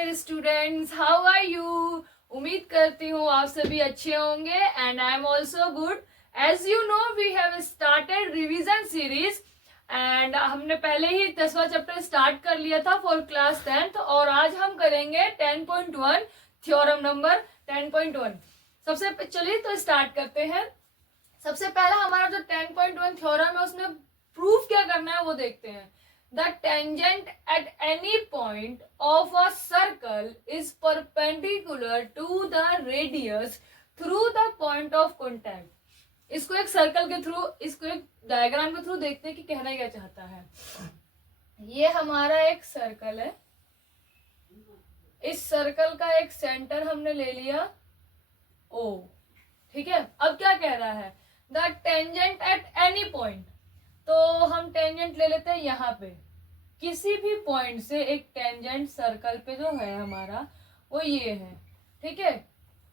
Dear students, how are you. उम्मीद करती हूँ आप सभी अच्छे होंगे and I am also good. As you know we have started revision series and हमने पहले ही 10वां चैप्टर स्टार्ट कर लिया था फॉर क्लास 10th और आज हम करेंगे 10.1 थ्योरम नंबर 10.1। सबसे चलिए तो स्टार्ट करते हैं। सबसे पहला हमारा जो 10.1 थ्योरम है उसमें प्रूफ क्या करना है वो देखते हैं। The tangent at any point of a circle is perpendicular to the radius through the point of contact। इसको एक सर्कल के थ्रू, इसको एक डायग्राम के थ्रू देखते हैं कि कहना क्या चाहता है। ये हमारा एक सर्कल है, इस सर्कल का एक सेंटर हमने ले लिया O, ठीक है। अब क्या कह रहा है, the tangent at any point, तो हम टेंजेंट ले लेते हैं यहाँ पे, किसी भी पॉइंट से एक टेंजेंट सर्कल पे जो है हमारा वो ये है, ठीक है।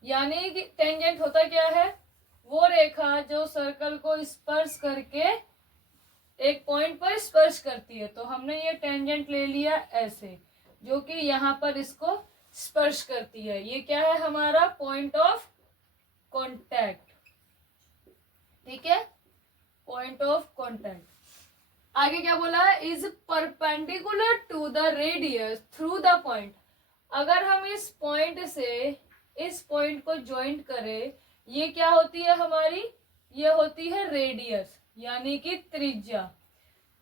यानी कि टेंजेंट होता क्या है, वो रेखा जो सर्कल को स्पर्श करके एक पॉइंट पर स्पर्श करती है। तो हमने ये टेंजेंट ले लिया ऐसे, जो कि यहाँ पर इसको स्पर्श करती है। ये क्या है हमारा पॉइंट ऑफ कॉन्टैक्ट, ठीक है, पॉइंट ऑफ कॉन्टैक्ट। आगे क्या बोला है, is perpendicular to the radius through the point. अगर हम इस पॉइंट से इस पॉइंट को ज्वाइंट करें, ये क्या होती है हमारी, ये होती है रेडियस यानी कि त्रिज्या।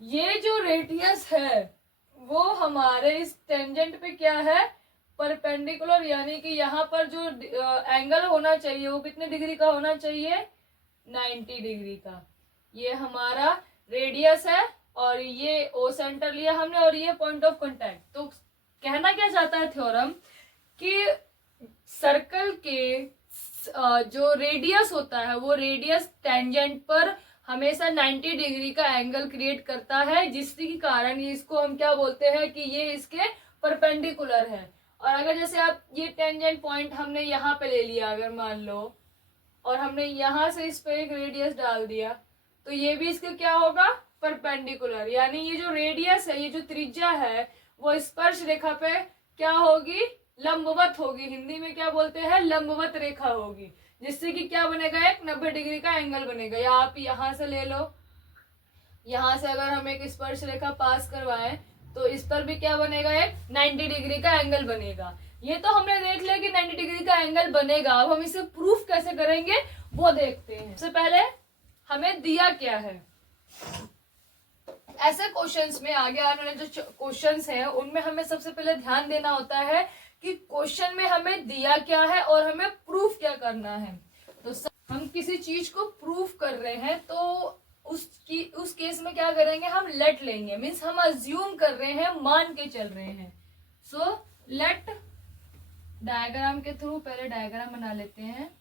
ये जो रेडियस है वो हमारे इस टेंजेंट पे क्या है, परपेंडिकुलर, यानी कि यहाँ पर जो एंगल होना चाहिए वो कितने डिग्री का होना चाहिए, 90 डिग्री का। ये हमारा रेडियस है और ये ओ सेंटर लिया हमने और ये पॉइंट ऑफ कांटेक्ट। तो कहना क्या चाहता है थ्योरम कि सर्कल के जो रेडियस होता है वो रेडियस टेंजेंट पर हमेशा 90 डिग्री का एंगल क्रिएट करता है, जिसके कारण इसको हम क्या बोलते हैं कि ये इसके परपेंडिकुलर है। और अगर जैसे आप ये टेंजेंट पॉइंट हमने यहाँ पे ले लिया अगर मान लो, और हमने यहाँ से इस पे एक रेडियस डाल दिया, तो ये भी इसके क्या होगा, परपेंडिकुलर। यानी ये जो रेडियस है, ये जो त्रिज्या है वो स्पर्श रेखा पे क्या होगी, लंबवत होगी। हिंदी में क्या बोलते हैं, लंबवत रेखा होगी, जिससे कि क्या बनेगा, एक 90 डिग्री का एंगल बनेगा। या आप यहाँ से ले लो, यहाँ से अगर हम एक स्पर्श रेखा पास करवाएं तो इस पर भी क्या बनेगा, एक 90 डिग्री का एंगल बनेगा। ये तो हमने देख लिया कि 90 डिग्री का एंगल बनेगा। अब हम इसे प्रूफ कैसे करेंगे वो देखते हैं। सबसे पहले हमें दिया क्या है, ऐसे क्वेश्चंस में आगे आने वाले जो क्वेश्चंस हैं उनमें हमें सबसे पहले ध्यान देना होता है कि क्वेश्चन में हमें दिया क्या है और हमें प्रूफ क्या करना है। तो हम किसी चीज को प्रूफ कर रहे हैं तो उस केस में क्या करेंगे, हम लेट लेंगे, मीन्स हम अज्यूम कर रहे हैं, मान के चल रहे हैं। सो लेट, डायग्राम के थ्रू पहले डायग्राम बना लेते हैं।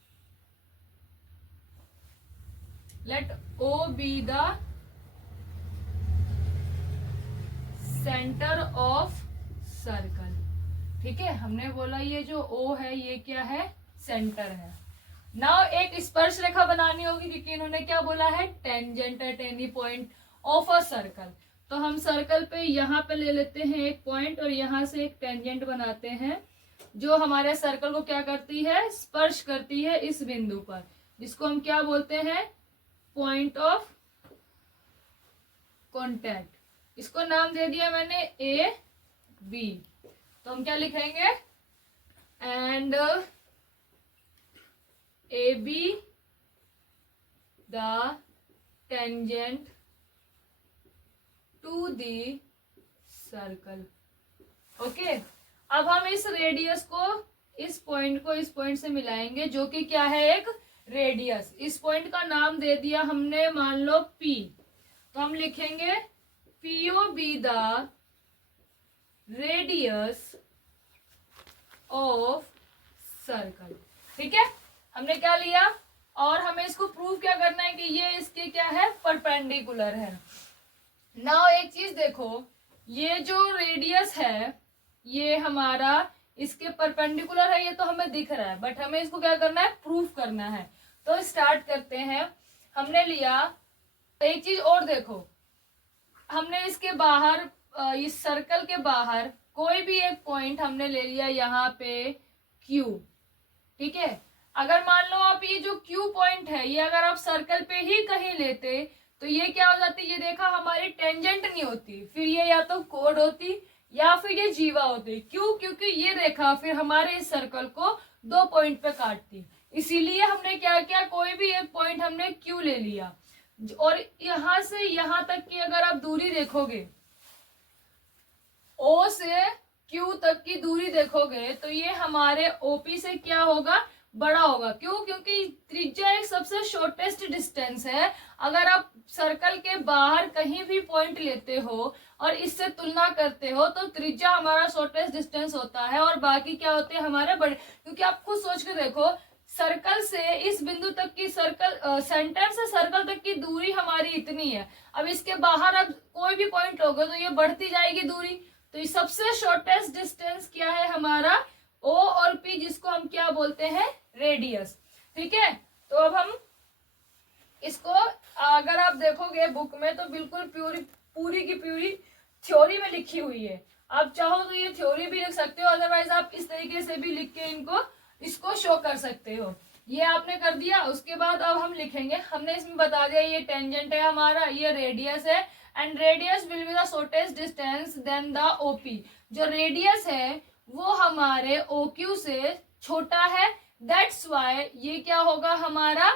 Let O B the centre of circle, ठीक है। हमने बोला ये जो O है ये क्या है, सेंटर है। नाउ एक स्पर्श रेखा बनानी होगी क्योंकि इन्होंने क्या बोला है, tangent at any point of a circle. तो हम सर्कल पे यहाँ पे ले लेते हैं एक पॉइंट और यहाँ से एक टेंजेंट बनाते हैं जो हमारे सर्कल को क्या करती है, स्पर्श करती है इस बिंदु पर, जिसको हम क्या बोलते हैं, पॉइंट ऑफ कॉन्टैक्ट। इसको नाम दे दिया मैंने ए बी। तो हम क्या लिखेंगे, and A B the tangent to the circle. Okay, अब हम इस रेडियस को इस पॉइंट से मिलाएंगे, जो कि क्या है, एक रेडियस। इस पॉइंट का नाम दे दिया हमने मान लो P। तो हम लिखेंगे PO be the radius of circle, ठीक है। हमने क्या लिया और हमें इसको प्रूव क्या करना है कि ये इसके क्या है, परपेंडिकुलर है। नाउ एक चीज देखो, ये जो रेडियस है ये हमारा इसके परपेंडिकुलर है, ये तो हमें दिख रहा है, बट हमें इसको क्या करना है, प्रूफ करना है। तो स्टार्ट करते हैं। हमने लिया, एक चीज और देखो, हमने इसके बाहर, इस सर्कल के बाहर कोई भी एक पॉइंट हमने ले लिया यहाँ पे Q, ठीक है। अगर मान लो आप ये जो Q पॉइंट है ये अगर आप सर्कल पे ही कहीं लेते तो ये क्या हो जाती, ये देखा हमारी टेंजेंट नहीं होती, फिर ये या तो कोड होती या फिर ये जीवा होती। क्यों? क्योंकि ये रेखा फिर हमारे इस सर्कल को 2 पॉइंट पे काटती। इसीलिए हमने क्या किया, कोई भी एक पॉइंट हमने Q ले लिया और यहां से यहां तक की अगर आप दूरी देखोगे, O से Q तक की दूरी देखोगे तो ये हमारे OP से क्या होगा, बड़ा होगा। क्यों? क्योंकि त्रिज्या एक सबसे शॉर्टेस्ट डिस्टेंस है। अगर आप सर्कल के बाहर कहीं भी पॉइंट लेते हो और इससे तुलना करते हो तो त्रिज्या हमारा शॉर्टेस्ट डिस्टेंस होता है और बाकी क्या होते हैं हमारे बड़े। क्योंकि आप खुद सोच के देखो, सर्कल से इस बिंदु तक की सेंटर से सर्कल तक की दूरी हमारी इतनी है। अब इसके बाहर अब कोई भी पॉइंट लोगे तो ये बढ़ती जाएगी दूरी। तो ये सबसे शॉर्टेस्ट डिस्टेंस क्या है हमारा, O और P, जिसको हम क्या बोलते हैं, रेडियस। ठीक है, तो अब हम इसको अगर आप देखोगे बुक में तो बिल्कुल पूरी की पूरी थ्योरी में लिखी हुई है। आप चाहो तो ये थ्योरी भी लिख सकते हो, अदरवाइज आप इस तरीके से भी लिख के इसको शो कर सकते हो। ये आपने कर दिया। उसके बाद अब हम लिखेंगे, हमने इसमें बता दिया ये टेंजेंट है हमारा, ये रेडियस है and radius will be the shortest distance than the OP। जो रेडियस है वो हमारे OQ से छोटा है, दैट्स वाई ये क्या होगा हमारा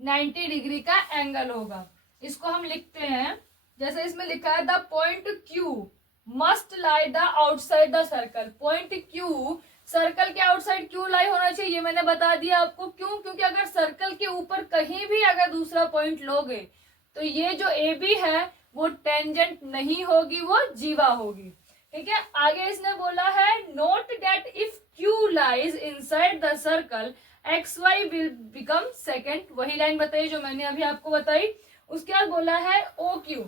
90 डिग्री का एंगल होगा। इसको हम लिखते हैं जैसे इसमें लिखा है, the point Q must lie the outside the circle. Point Q circle के आउटसाइड क्यों लाई होना चाहिए, ये मैंने बता दिया आपको। क्यों? क्योंकि अगर सर्कल के ऊपर कहीं भी अगर दूसरा पॉइंट लोगे तो ये जो AB है वो टेंजेंट नहीं होगी, वो जीवा होगी। ठीक है, आगे इसने बोला है, note that if Q lies inside the circle XY will become second. वही लाइन बताई जो मैंने अभी आपको बताई। उसके बाद बोला है OQ।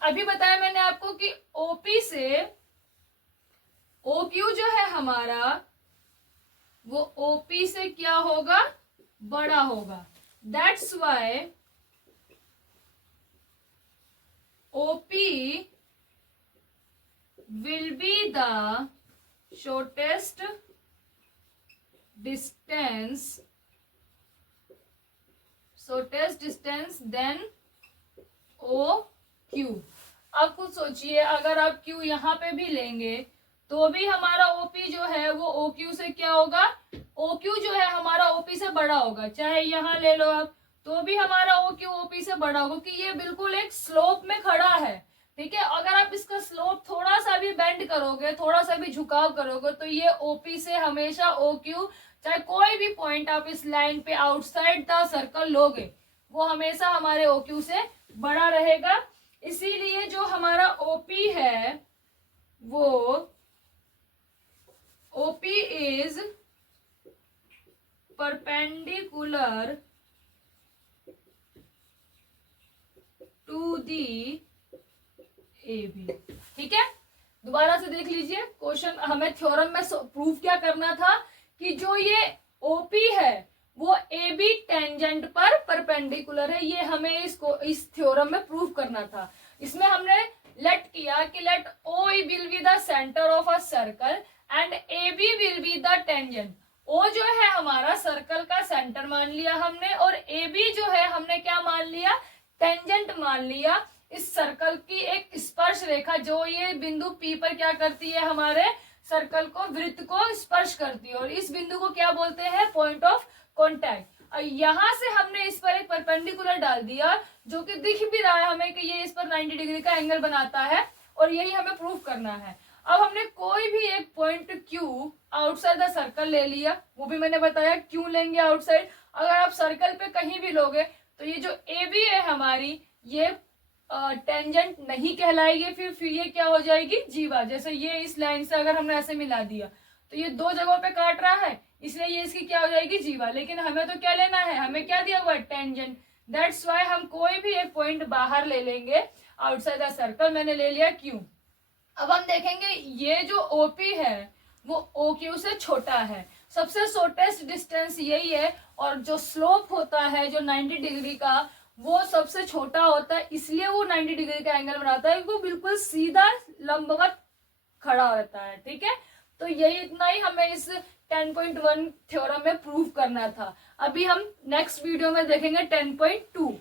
अभी बताया मैंने आपको कि OP से OQ जो है हमारा वो OP से क्या होगा, बड़ा होगा। That's why OP will be the shortest distance then OQ। अब कुछ सोचिए, अगर आप Q यहाँ पे भी लेंगे तो भी हमारा OP जो है वो OQ से क्या होगा, OQ जो है हमारा OP से बड़ा होगा। चाहे यहाँ ले लो आप तो भी हमारा OQ OP से बड़ा होगा, क्योंकि ये बिल्कुल एक स्लोप में खड़ा है। ठीक है, अगर आप इसका स्लोप थोड़ा सा भी बेंड करोगे, थोड़ा सा भी झुकाव करोगे तो ये OP से हमेशा OQ, चाहे कोई भी पॉइंट आप इस लाइन पे आउटसाइड द सर्कल लोगे, वो हमेशा हमारे OQ से बड़ा रहेगा। इसीलिए जो हमारा OP है वो OP is perpendicular to the AB। ठीक है, दोबारा से देख लीजिए क्वेश्चन। हमें थ्योरम में प्रूफ क्या करना था कि जो ये OP है वो AB टेंजेंट पर परपेंडिकुलर है। ये हमें इस थ्योरम में प्रूफ करना था। इसमें हमने लेट किया कि let O will be the centre of a circle and AB will be the tangent. O जो है हमारा सर्कल का सेंटर मान लिया हमने और AB जो है हमने क्या मान लिया, टेंजेंट मान लिया। इस सर्कल की एक स्पर्श रेखा जो ये बिंदु P पर क्या करती है, हमारे सर्कल को, वृत्त को स्पर्श करती है और इस बिंदु को क्या बोलते हैं, पॉइंट ऑफ कॉन्टैक्ट। यहां से हमने इस पर एक परपेंडिकुलर डाल दिया जो कि दिख भी रहा है हमें कि ये इस पर 90 डिग्री का एंगल बनाता है और यही हमें प्रूफ करना है। अब हमने कोई भी एक point Q outside the circle ले लिया, वो भी मैंने बताया क्यों लेंगे आउटसाइड। अगर आप सर्कल पे कहीं भी लोगे तो ये जो AB है हमारी, ये टेंजेंट नहीं कहलाएगी, फिर ये क्या हो जाएगी, जीवा। जैसे ये इस लाइन से अगर हमने ऐसे मिला दिया तो ये 2 जगहों पे काट रहा है, इसलिए ये इसकी क्या हो जाएगी, जीवा। लेकिन हमें तो क्या लेना है, हमें क्या दिया हुआ है, टेंजेंट। दैट्स वाई हम कोई भी एक पॉइंट बाहर ले लेंगे आउटसाइड द सर्कल। मैंने ले लिया Q। अब हम देखेंगे ये जो OP है वो OQ से छोटा है, सबसे शॉर्टेस्ट डिस्टेंस यही है और जो स्लोप होता है जो 90 डिग्री का वो सबसे छोटा होता है, इसलिए वो 90 डिग्री का एंगल बनाता है। वो बिल्कुल सीधा लंबवत खड़ा रहता है। ठीक है, तो यही इतना ही हमें इस 10.1 थ्योरम में प्रूव करना था। अभी हम नेक्स्ट वीडियो में देखेंगे 10.2।